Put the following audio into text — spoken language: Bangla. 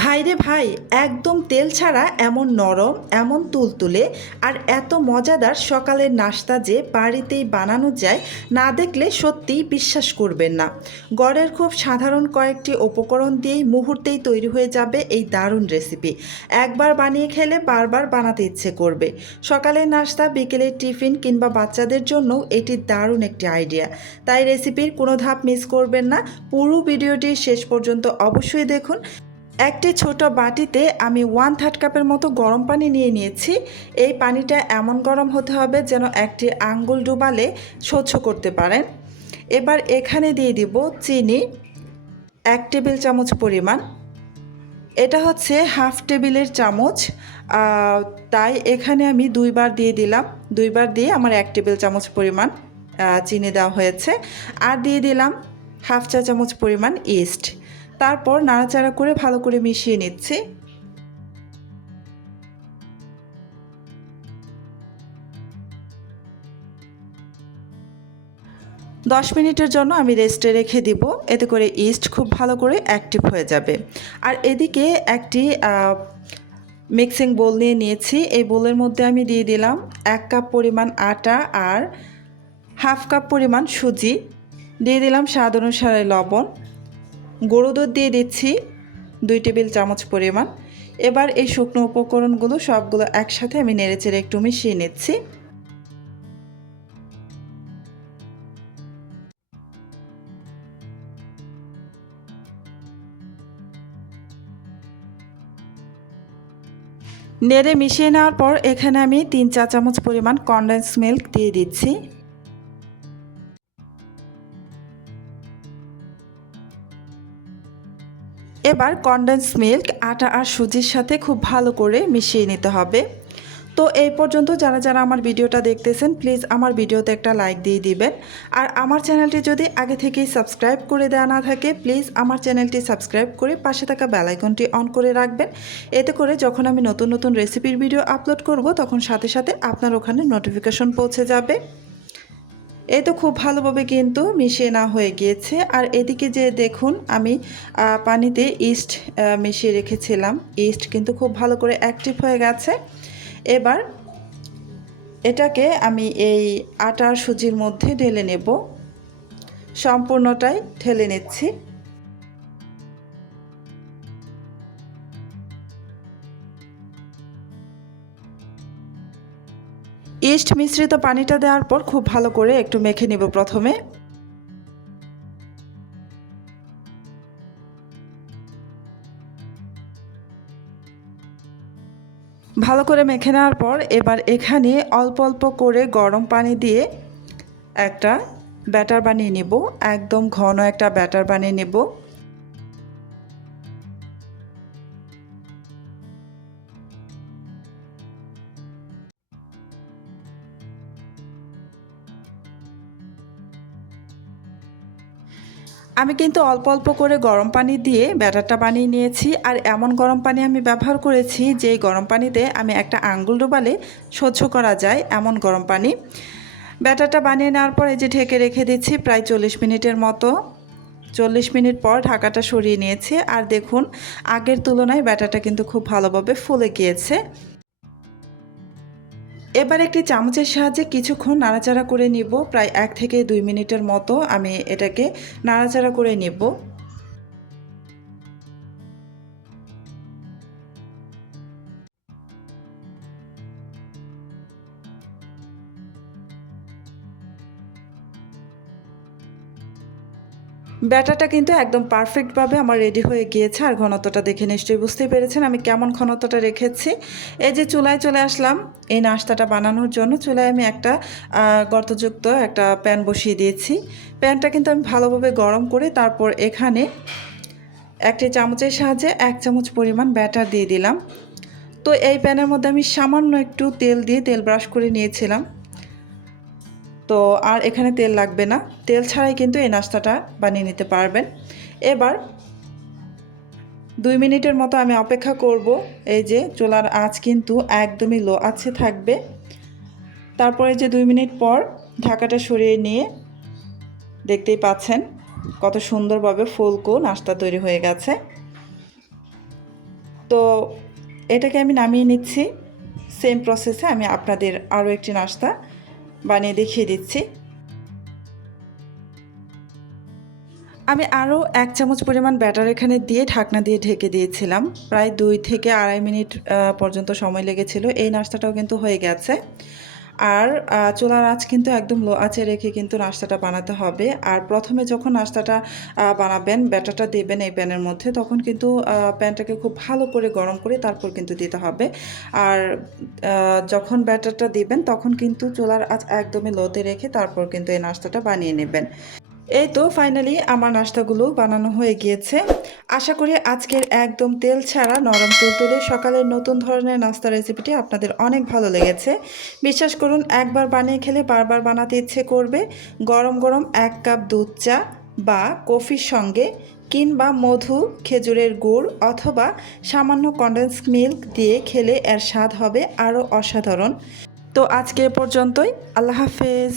ভাইরে ভাই, একদম তেল ছাড়া এমন নরম, এমন তুলতুলে আর এত মজাদার সকালের নাস্তা যে বাড়িতেই বানানো যায়, না দেখলে সত্যিই বিশ্বাস করবেন না। ঘরের খুব সাধারণ কয়েকটি উপকরণ দিয়েই মুহূর্তেই তৈরি হয়ে যাবে এই দারুণ রেসিপি। একবার বানিয়ে খেলে বারবার বানাতে ইচ্ছে করবে। সকালের নাস্তা, বিকেলের টিফিন কিংবা বাচ্চাদের জন্যও এটি দারুণ একটি আইডিয়া। তাই রেসিপির কোনো ধাপ মিস করবেন না। পুরো ভিডিওটি শেষ পর্যন্ত অবশ্যই দেখুন। একটি ছোট বাটিতে আমি 1/3 কাপের মতো গরম পানি নিয়ে নিয়েছি। এই পানিটা এমন গরম হতে হবে যেন একটি আঙ্গুল ডুবালে সহ্য করতে পারেন। এবার এখানে দিয়ে দিব চিনি 1 টেবিল চামচ পরিমাণ। এটা হচ্ছে হাফ টেবিলের চামচ, তাই এখানে আমি দুইবার দিয়ে দিলাম। দুইবার দিয়ে আমার 1 টেবিল চামচ পরিমাণ চিনি দেওয়া হয়েছে। আর দিয়ে দিলাম হাফ চা চামচ পরিমাণ ইস্ট। তারপর নাড়াচাড়া করে ভালো করে মিশিয়ে নিচ্ছি। দশ মিনিটের জন্য আমি রেস্টে রেখে দিব, এতে করে ইস্ট খুব ভালো করে অ্যাক্টিভ হয়ে যাবে। আর এদিকে একটি মিক্সিং বোল নিয়ে নিয়েছি। এই বোলের মধ্যে আমি দিয়ে দিলাম 1 কাপ পরিমাণ আটা আর হাফ কাপ পরিমাণ সুজি। দিয়ে দিলাম স্বাদ অনুসারে লবণ। গুঁড়ো দুধ দিয়ে দিচ্ছি 2 টেবিল চামচ পরিমাণ। এবার এই শুকনো উপকরণগুলো সবগুলো একসাথে আমি নেড়েচেড়ে একটু মিশিয়ে নিচ্ছি। নেড়ে মিশিয়ে নেওয়ার পর এখানে আমি 3 চা চামচ পরিমাণ কনডেন্স মিল্ক দিয়ে দিচ্ছি। এবার কনডেন্স মিল্ক আটা আর সুজির সাথে খুব ভালো করে মিশিয়ে নিতে হবে। তো এই পর্যন্ত যারা যারা আমার ভিডিওটা দেখতেছেন, প্লিজ আমার ভিডিওতে একটা লাইক দিয়ে দিবেন। আর আমার চ্যানেলটি যদি আগে থেকেই সাবস্ক্রাইব করে দেওয়া না থাকে, প্লিজ আমার চ্যানেলটি সাবস্ক্রাইব করে পাশে থাকা বেল আইকনটি অন করে রাখবেন। এতে করে যখন আমি নতুন নতুন রেসিপির ভিডিও আপলোড করব, তখন সাথে সাথে আপনার ওখানে নোটিফিকেশন পৌঁছে যাবে। এই তো খুব ভালোভাবে কিন্তু মিশিয়ে না হয়ে গিয়েছে। আর এদিকে যে দেখুন, আমি পানিতে ইস্ট মিশিয়ে রেখেছিলাম। ইস্ট কিন্তু খুব ভালো করে অ্যাক্টিভ হয়ে গেছে। এবার এটাকে আমি এই আটার সুজির মধ্যে ঢেলে নেব। সম্পূর্ণটাই ঢেলে নিচ্ছি। ইস্ট মিশ্রিত পানিটা দেওয়ার পর খুব ভালো করে একটু মেখে নেব প্রথমে। ভালো করে মেখে নেওয়ার পর এবার এখানে অল্প অল্প করে গরম পানি দিয়ে একটা ব্যাটার বানিয়ে নেব। একদম ঘন একটা ব্যাটার বানিয়ে নেব। আমি কিন্তু অল্প অল্প করে গরম পানি দিয়ে ব্যাটারটা বানিয়ে নিয়েছি। আর এমন গরম পানি আমি ব্যবহার করেছি যে গরম পানিতে আমি একটা আঙ্গুল ডোবালে সহ্য করা যায় এমন গরম পানি। ব্যাটারটা বানিয়ে নেওয়ার পর এই যে ঢেকে রেখে দিচ্ছি প্রায় 40 মিনিটের মতো। 40 মিনিট পর ঢাকাটা সরিয়ে নিয়েছি। আর দেখুন, আগের তুলনায় ব্যাটারটা কিন্তু খুব ভালোভাবে ফুলে গিয়েছে। এবার একটি চামচের সাহায্যে কিছুক্ষণ নাড়াচাড়া করে নিব। প্রায় 1 থেকে 2 মিনিটের মতো আমি এটাকে নাড়াচাড়া করে নিব। ব্যাটারটা কিন্তু একদম পারফেক্টভাবে আমার রেডি হয়ে গিয়েছে। আর ঘনত্বটা দেখে নিশ্চয়ই বুঝতেই পেরেছেন আমি কেমন ঘনত্বটা রেখেছি। এই যে চুলায় চলে আসলাম এই নাস্তাটা বানানোর জন্য। চুলায় আমি একটা গর্তযুক্ত একটা প্যান বসিয়ে দিয়েছি। প্যানটা কিন্তু আমি ভালোভাবে গরম করে তারপর এখানে একটি চামচের সাহায্যে 1 চামচ পরিমাণ ব্যাটার দিয়ে দিলাম। তো এই প্যানের মধ্যে আমি সামান্য একটু তেল দিয়ে তেল ব্রাশ করে নিয়েছিলাম। তো আর এখানে তেল লাগবে না, তেল ছাড়াই কিন্তু এই নাস্তাটা বানিয়ে নিতে পারবেন। এবার 2 মিনিটের মতো আমি অপেক্ষা করব। এই যে চুলার আঁচ কিন্তু একদমই লো আছে থাকবে। তারপরে যে 2 মিনিট পর ঢাকাটা সরিয়ে নিয়ে দেখতেই পাচ্ছেন কত সুন্দরভাবে ফুলকো নাস্তা তৈরি হয়ে গেছে। তো এটাকে আমি নামিয়ে নিচ্ছি। সেম প্রসেসে আমি আপনাদের আরও একটি নাস্তা বানিয়ে দেখিয়ে দিচ্ছি। আমি আরও 1 চামচ পরিমাণ ব্যাটার এখানে দিয়ে ঢাকনা দিয়ে ঢেকে দিয়েছিলাম। প্রায় 2 থেকে আড়াই মিনিট পর্যন্ত সময় লেগেছিল। এই নাস্তাটাও কিন্তু হয়ে গেছে। আর চুলার আঁচ কিন্তু একদম লো আঁচে রেখে কিন্তু নাস্তাটা বানাতে হবে। আর প্রথমে যখন নাস্তাটা বানাবেন, ব্যাটারটা দেবেন এই প্যানের মধ্যে, তখন কিন্তু প্যানটাকে খুব ভালো করে গরম করে তারপর কিন্তু দিতে হবে। আর যখন ব্যাটারটা দিবেন তখন কিন্তু চুলার আঁচ একদমই লোতে রেখে তারপর কিন্তু এই নাস্তাটা বানিয়ে নেবেন। এই তো ফাইনালি আমার নাস্তাগুলো বানানো হয়ে গিয়েছে। আশা করি আজকের একদম তেল ছাড়া নরম তুলতুলে সকালের নতুন ধরনের নাস্তা রেসিপিটি আপনাদের অনেক ভালো লেগেছে। বিশ্বাস করুন, একবার বানিয়ে খেলে বারবার বানাতে ইচ্ছে করবে। গরম গরম 1 কাপ দুধ চা বা কফির সঙ্গে, কিংবা মধু, খেজুরের গুড় অথবা সামান্য কনডেন্স মিল্ক দিয়ে খেলে এর স্বাদ হবে আরও অসাধারণ। তো আজকে এ পর্যন্তই। আল্লাহ হাফেজ।